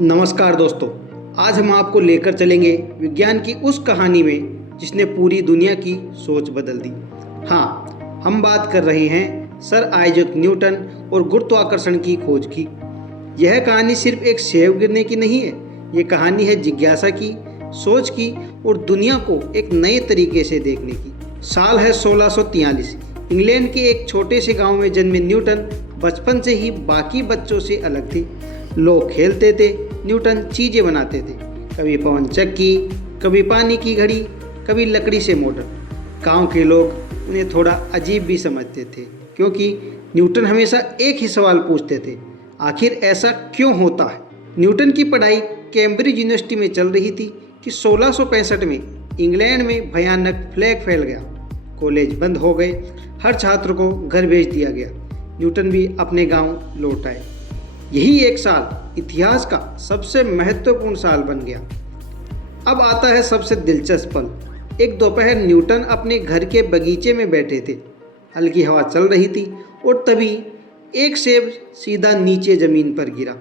नमस्कार दोस्तों, आज हम आपको लेकर चलेंगे विज्ञान की उस कहानी में जिसने पूरी दुनिया की सोच बदल दी। हाँ, हम बात कर रहे हैं सर आइजैक न्यूटन और गुरुत्वाकर्षण की खोज की। यह कहानी सिर्फ एक सेब गिरने की नहीं है, ये कहानी है जिज्ञासा की, सोच की और दुनिया को एक नए तरीके से देखने की। साल है 1643। इंग्लैंड के एक छोटे से गांव में जन्मे न्यूटन बचपन से ही बाकी बच्चों से अलग थे। लोग खेलते थे, न्यूटन चीज़ें बनाते थे, कभी पवन चक्की, कभी पानी की घड़ी, कभी लकड़ी से मोटर। गांव के लोग उन्हें थोड़ा अजीब भी समझते थे क्योंकि न्यूटन हमेशा एक ही सवाल पूछते थे, आखिर ऐसा क्यों होता है। न्यूटन की पढ़ाई कैम्ब्रिज यूनिवर्सिटी में चल रही थी कि 1665 में इंग्लैंड में भयानक प्लेग फैल गया। कॉलेज बंद हो गए, हर छात्र को घर भेज दिया गया। न्यूटन भी अपने गांव लौट आए। यही एक साल इतिहास का सबसे महत्वपूर्ण साल बन गया। अब आता है सबसे दिलचस्प पल। एक दोपहर न्यूटन अपने घर के बगीचे में बैठे थे। हल्की हवा चल रही थी और तभी एक सेब सीधा नीचे ज़मीन पर गिरा।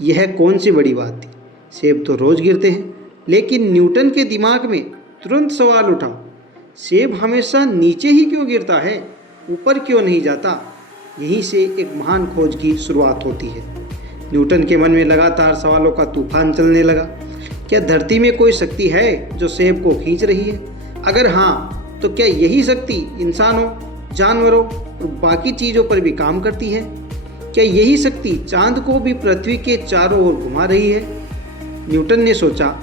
यह कौन सी बड़ी बात थी? सेब तो रोज़ गिरते हैं, लेकिन न्यूटन के दिमाग में तुरंत सवाल उठा, सेब हमेशा नीचे ही क्यों गिरता है, ऊपर क्यों नहीं जाता? यहीं से एक महान खोज की शुरुआत होती है। न्यूटन के मन में लगातार सवालों का तूफान चलने लगा। क्या धरती में कोई शक्ति है जो सेब को खींच रही है? अगर हाँ, तो क्या यही शक्ति इंसानों, जानवरों और बाकी चीज़ों पर भी काम करती है? क्या यही शक्ति चांद को भी पृथ्वी के चारों ओर घुमा रही है? न्यूटन ने सोचा,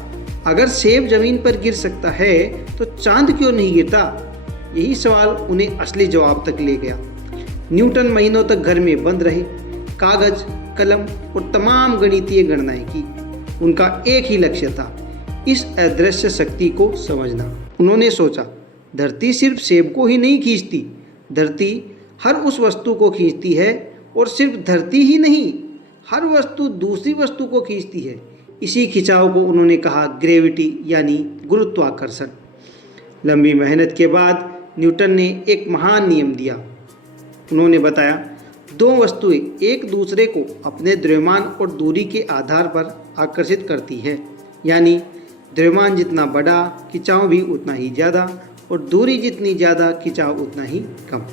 अगर सेब जमीन पर गिर सकता है तो चांद क्यों नहीं गिरता? यही सवाल उन्हें असली जवाब तक ले गया। न्यूटन महीनों तक घर में बंद रहे, कागज, कलम और तमाम गणितीय गणनाएं की। उनका एक ही लक्ष्य था, इस अदृश्य शक्ति को समझना। उन्होंने सोचा, धरती सिर्फ सेब को ही नहीं खींचती, धरती हर उस वस्तु को खींचती है, और सिर्फ धरती ही नहीं, हर वस्तु दूसरी वस्तु को खींचती है। इसी खिंचाव को उन्होंने कहा ग्रेविटी, यानी गुरुत्वाकर्षण। लंबी मेहनत के बाद न्यूटन ने एक महान नियम दिया। उन्होंने बताया, दो वस्तुएं एक दूसरे को अपने द्रव्यमान और दूरी के आधार पर आकर्षित करती है, यानी द्रव्यमान जितना बड़ा, खिंचाव भी उतना ही ज़्यादा, और दूरी जितनी ज़्यादा, खिंचाव उतना ही कम।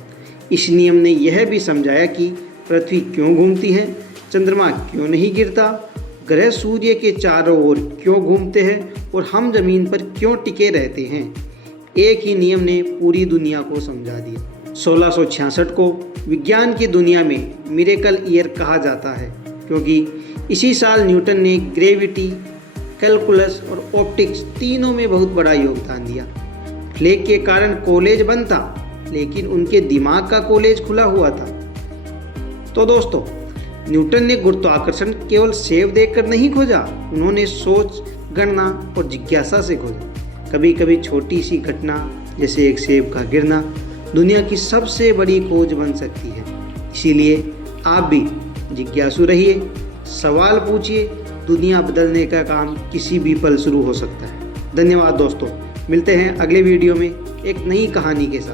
इस नियम ने यह भी समझाया कि पृथ्वी क्यों घूमती है, चंद्रमा क्यों नहीं गिरता, ग्रह सूर्य के चारों ओर क्यों घूमते हैं और हम जमीन पर क्यों टिके रहते हैं। एक ही नियम ने पूरी दुनिया को समझा दिया। 1666 को विज्ञान की दुनिया में मिरेकल ईयर कहा जाता है क्योंकि इसी साल न्यूटन ने ग्रेविटी, कैलकुलस और ऑप्टिक्स तीनों में बहुत बड़ा योगदान दिया। प्लेग के कारण कॉलेज बंद था, लेकिन उनके दिमाग का कॉलेज खुला हुआ था। तो दोस्तों, न्यूटन ने गुरुत्वाकर्षण केवल सेब देखकर नहीं खोजा, उन्होंने सोच, गणना और जिज्ञासा से खोजा। कभी कभी छोटी सी घटना जैसे एक सेब का गिरना दुनिया की सबसे बड़ी खोज बन सकती है। इसीलिए आप भी जिज्ञासु रहिए, सवाल पूछिए, दुनिया बदलने का काम किसी भी पल शुरू हो सकता है। धन्यवाद दोस्तों, मिलते हैं अगले वीडियो में एक नई कहानी के साथ।